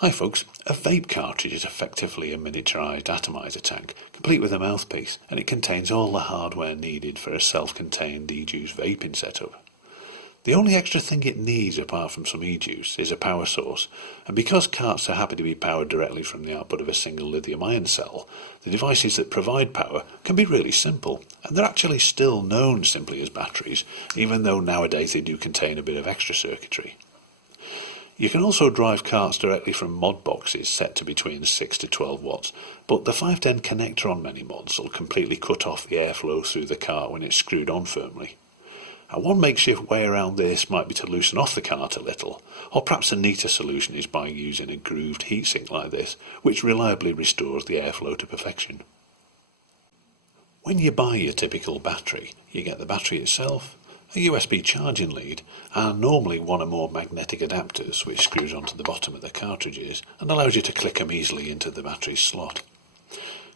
Hi folks, a vape cartridge is effectively a miniaturised atomizer tank, complete with a mouthpiece, and it contains all the hardware needed for a self-contained e-juice vaping setup. The only extra thing it needs apart from some e-juice is a power source, and because carts are happy to be powered directly from the output of a single lithium-ion cell, the devices that provide power can be really simple, and they're actually still known simply as batteries, even though nowadays they do contain a bit of extra circuitry. You can also drive carts directly from mod boxes set to between 6 to 12 watts, but the 510 connector on many mods will completely cut off the airflow through the cart when it's screwed on firmly. And one makeshift way around this might be to loosen off the cart a little, or perhaps a neater solution is by using a grooved heatsink like this, which reliably restores the airflow to perfection. When you buy your typical battery, you get the battery itself, a USB charging lead, and normally one or more magnetic adapters which screws onto the bottom of the cartridges and allows you to click them easily into the battery's slot.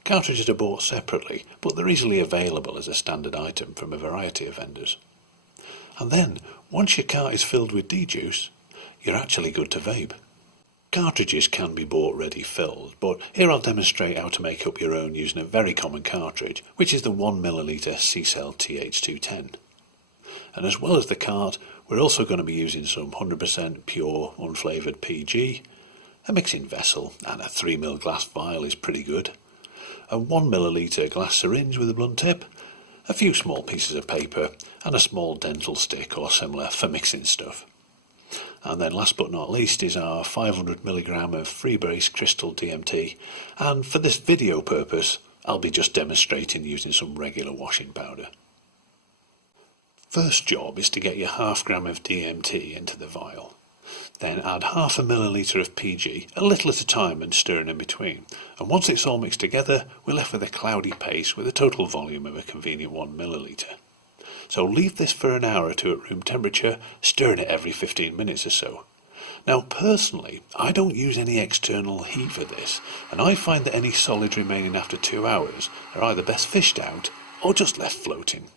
Cartridges are bought separately, but they're easily available as a standard item from a variety of vendors. And then, once your cart is filled with D-juice, you're actually good to vape. Cartridges can be bought ready filled, but here I'll demonstrate how to make up your own using a very common cartridge, which is the 1ml Ccell TH210. And as well as the cart, we're also going to be using some 100% pure unflavoured PG, a mixing vessel, and a 3ml glass vial is pretty good, a 1ml glass syringe with a blunt tip, a few small pieces of paper, and a small dental stick or similar for mixing stuff. And then last but not least is our 500mg of freebase crystal DMT, and for this video purpose I'll be just demonstrating using some regular washing powder. First job is to get your ½ gram of DMT into the vial. Then add ½ ml of PG, a little at a time and stirring in between. And once it's all mixed together, we're left with a cloudy paste with a total volume of a convenient 1ml. So leave this for an hour or two at room temperature, stirring it every 15 minutes or so. Now personally, I don't use any external heat for this, and I find that any solids remaining after 2 hours are either best fished out or just left floating.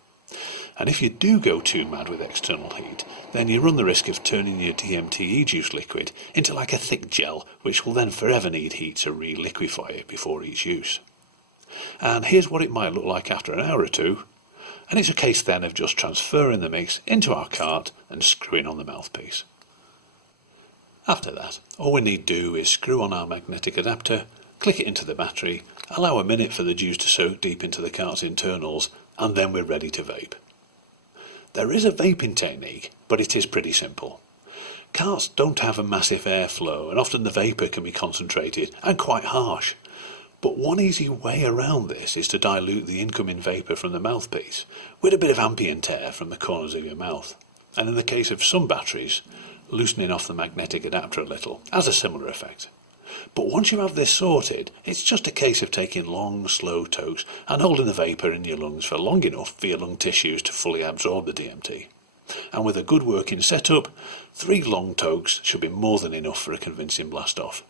And if you do go too mad with external heat, then you run the risk of turning your DMT e-juice liquid into like a thick gel, which will then forever need heat to re-liquefy it before each use. And here's what it might look like after an hour or two, and it's a case then of just transferring the mix into our cart and screwing on the mouthpiece. After that, all we need to do is screw on our magnetic adapter, click it into the battery, allow a minute for the juice to soak deep into the cart's internals, and then we're ready to vape. There is a vaping technique, but it is pretty simple. Carts don't have a massive airflow, and often the vapour can be concentrated and quite harsh. But one easy way around this is to dilute the incoming vapour from the mouthpiece with a bit of ambient air from the corners of your mouth. And in the case of some batteries, loosening off the magnetic adapter a little has a similar effect. But once you have this sorted, it's just a case of taking long, slow toques and holding the vapour in your lungs for long enough for your lung tissues to fully absorb the DMT. And with a good working setup, 3 long toques should be more than enough for a convincing blast off.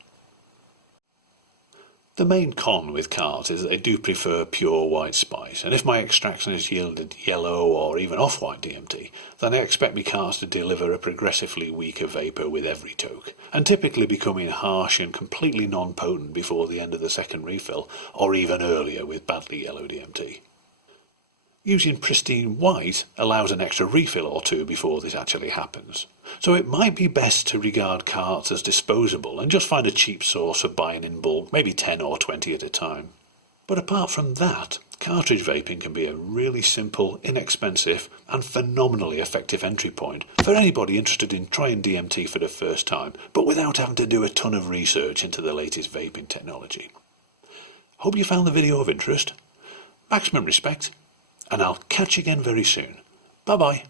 The main con with carts is that they do prefer pure white spice, and if my extraction has yielded yellow or even off-white DMT, then I expect my carts to deliver a progressively weaker vapour with every toke, and typically becoming harsh and completely non-potent before the end of the second refill, or even earlier with badly yellow DMT. Using pristine white allows an extra refill or two before this actually happens. So it might be best to regard carts as disposable and just find a cheap source for buying in bulk, maybe 10 or 20 at a time. But apart from that, cartridge vaping can be a really simple, inexpensive and phenomenally effective entry point for anybody interested in trying DMT for the first time, but without having to do a ton of research into the latest vaping technology. Hope you found the video of interest. Maximum respect, and I'll catch you again very soon. Bye bye.